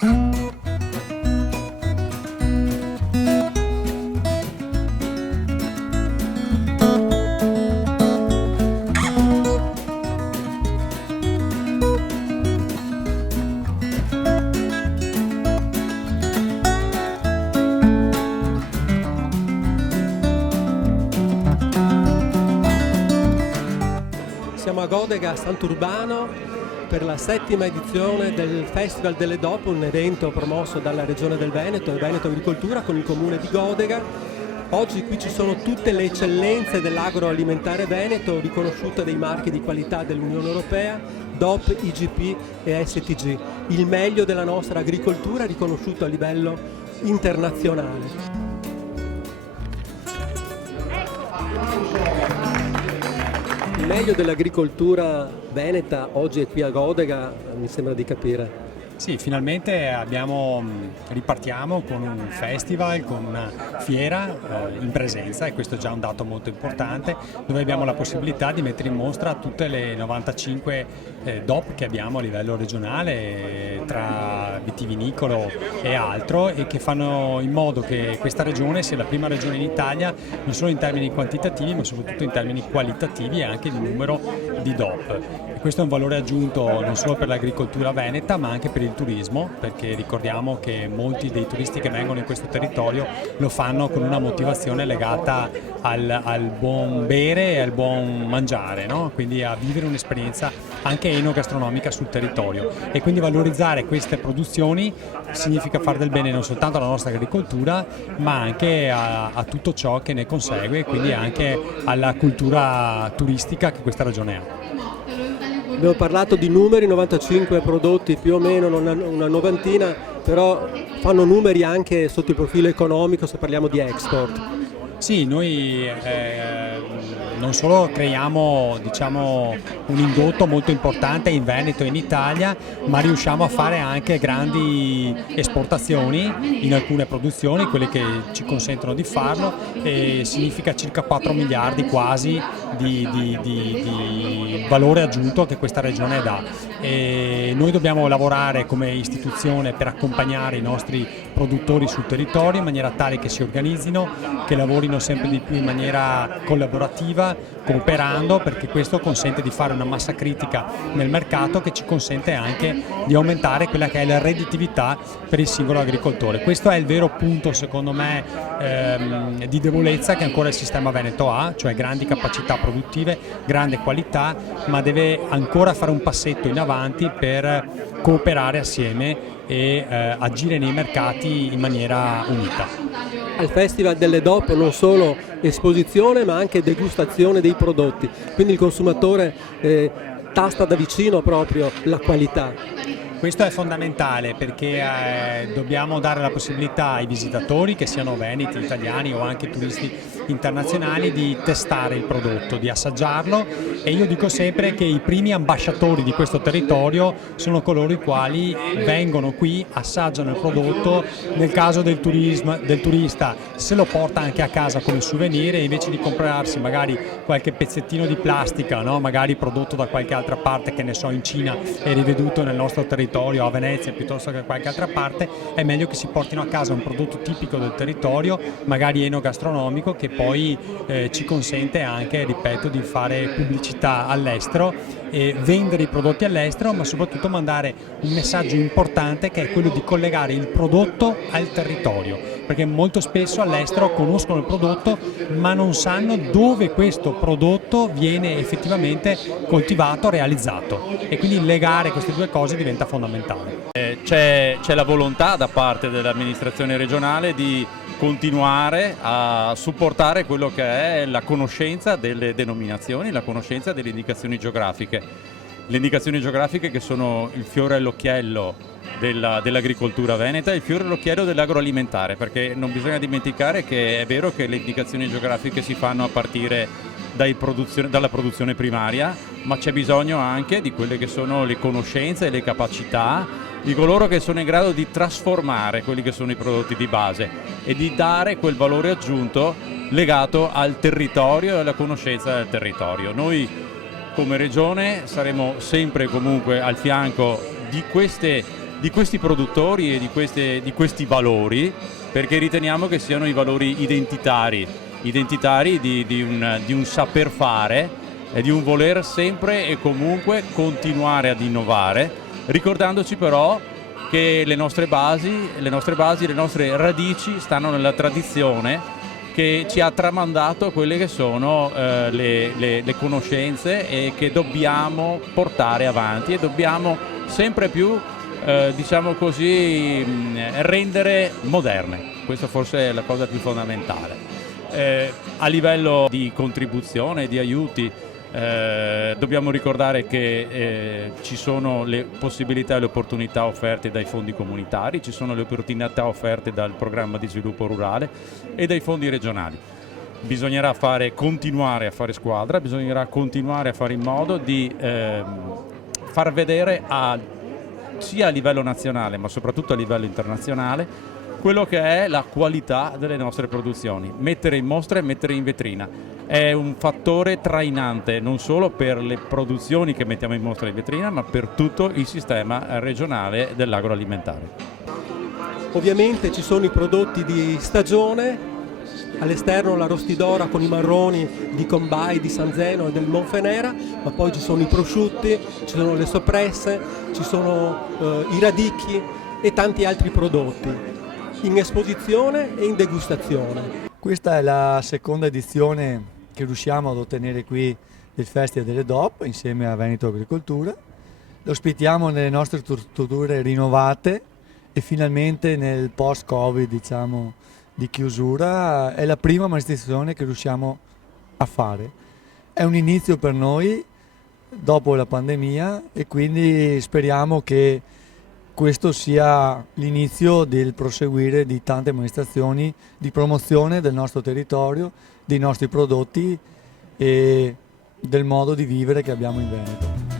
Siamo a Godega, a Sant'Urbano, per la 7ª edizione del Festival delle DOP, un evento promosso dalla Regione del Veneto e Veneto Agricoltura con il Comune di Godega. Oggi qui ci sono tutte le eccellenze dell'agroalimentare veneto, riconosciute dei marchi di qualità dell'Unione Europea, DOP, IGP e STG, il meglio della nostra agricoltura riconosciuto a livello internazionale. Il meglio dell'agricoltura veneta oggi è qui a Godega, mi sembra di capire. Sì, finalmente ripartiamo con un festival, con una fiera in presenza, e questo è già un dato molto importante, dove abbiamo la possibilità di mettere in mostra tutte le 95 DOP che abbiamo a livello regionale, tra vitivinicolo e altro, e che fanno in modo che questa regione sia la prima regione in Italia, non solo in termini quantitativi ma soprattutto in termini qualitativi e anche di numero di DOP. E questo è un valore aggiunto non solo per l'agricoltura veneta ma anche per il turismo, perché ricordiamo che molti dei turisti che vengono in questo territorio lo fanno con una motivazione legata al buon bere e al buon mangiare, no? Quindi a vivere un'esperienza anche enogastronomica sul territorio, e quindi valorizzare queste produzioni significa fare del bene non soltanto alla nostra agricoltura ma anche a tutto ciò che ne consegue, quindi anche alla cultura turistica che questa regione ha. Abbiamo parlato di numeri, 95 prodotti più o meno, una novantina, però fanno numeri anche sotto il profilo economico se parliamo di export. Sì, noi non solo creiamo un indotto molto importante in Veneto e in Italia, ma riusciamo a fare anche grandi esportazioni in alcune produzioni, quelle che ci consentono di farlo, e significa circa 4 miliardi quasi di valore aggiunto che questa regione dà. E noi dobbiamo lavorare come istituzione per accompagnare i nostri produttori sul territorio in maniera tale che si organizzino, che lavorino sempre di più in maniera collaborativa, cooperando, perché questo consente di fare una massa critica nel mercato che ci consente anche di aumentare quella che è la redditività per il singolo agricoltore. Questo è il vero punto, secondo me, di debolezza che ancora il sistema veneto ha, cioè grandi capacità produttive, grande qualità, ma deve ancora fare un passetto in avanti per cooperare assieme e agire nei mercati in maniera unita. Al Festival delle DOP non solo esposizione ma anche degustazione dei prodotti, quindi il consumatore tasta da vicino proprio la qualità. Questo è fondamentale, perché dobbiamo dare la possibilità ai visitatori, che siano veneti, italiani o anche turisti internazionali, di testare il prodotto, di assaggiarlo, e io dico sempre che i primi ambasciatori di questo territorio sono coloro i quali vengono qui, assaggiano il prodotto, nel caso del turista se lo porta anche a casa come souvenir, e invece di comprarsi magari qualche pezzettino di plastica, no? Magari prodotto da qualche altra parte, che ne so, in Cina e riveduto nel nostro territorio, a Venezia piuttosto che a qualche altra parte, è meglio che si portino a casa un prodotto tipico del territorio, magari enogastronomico, che poi ci consente anche, ripeto, di fare pubblicità all'estero e vendere i prodotti all'estero, ma soprattutto mandare un messaggio importante, che è quello di collegare il prodotto al territorio, perché molto spesso all'estero conoscono il prodotto ma non sanno dove questo prodotto viene effettivamente coltivato, realizzato, e quindi legare queste due cose diventa fondamentale. C'è la volontà da parte dell'amministrazione regionale di continuare a supportare quello che è la conoscenza delle denominazioni, la conoscenza delle indicazioni geografiche. Le indicazioni geografiche che sono il fiore all'occhiello dell'agricoltura veneta e il fiore all'occhiello dell'agroalimentare, perché non bisogna dimenticare che è vero che le indicazioni geografiche si fanno a partire dalla produzione primaria, ma c'è bisogno anche di quelle che sono le conoscenze e le capacità di coloro che sono in grado di trasformare quelli che sono i prodotti di base e di dare quel valore aggiunto legato al territorio e alla conoscenza del territorio. Noi come Regione saremo sempre comunque al fianco di queste di questi produttori e di questi valori, perché riteniamo che siano i valori identitari di un saper fare e di un voler sempre e comunque continuare ad innovare, ricordandoci però che le nostre basi, le nostre radici stanno nella tradizione che ci ha tramandato quelle che sono le conoscenze e che dobbiamo portare avanti e dobbiamo sempre più, diciamo così, rendere moderne. Questa forse è la cosa più fondamentale. A livello di contribuzione, di aiuti, dobbiamo ricordare che ci sono le possibilità e le opportunità offerte dai fondi comunitari, ci sono le opportunità offerte dal programma di sviluppo rurale e dai fondi regionali. Bisognerà continuare a fare squadra, bisognerà continuare a fare in modo di far vedere sia a livello nazionale ma soprattutto a livello internazionale quello che è la qualità delle nostre produzioni, mettere in mostra e mettere in vetrina. È un fattore trainante non solo per le produzioni che mettiamo in mostra in vetrina, ma per tutto il sistema regionale dell'agroalimentare. Ovviamente ci sono i prodotti di stagione, all'esterno l'Arostidora con i marroni di Combay, di San Zeno e del Monfenera, ma poi ci sono i prosciutti, ci sono le soppresse, ci sono i radicchi e tanti altri prodotti in esposizione e in degustazione. Questa è la seconda edizione che riusciamo ad ottenere qui del Festival delle DOP insieme a Veneto Agricoltura. Lo ospitiamo nelle nostre strutture rinnovate e finalmente nel post-Covid, diciamo, di chiusura è la prima manifestazione che riusciamo a fare. È un inizio per noi dopo la pandemia e quindi speriamo che questo sia l'inizio del proseguire di tante manifestazioni di promozione del nostro territorio, dei nostri prodotti e del modo di vivere che abbiamo in Veneto.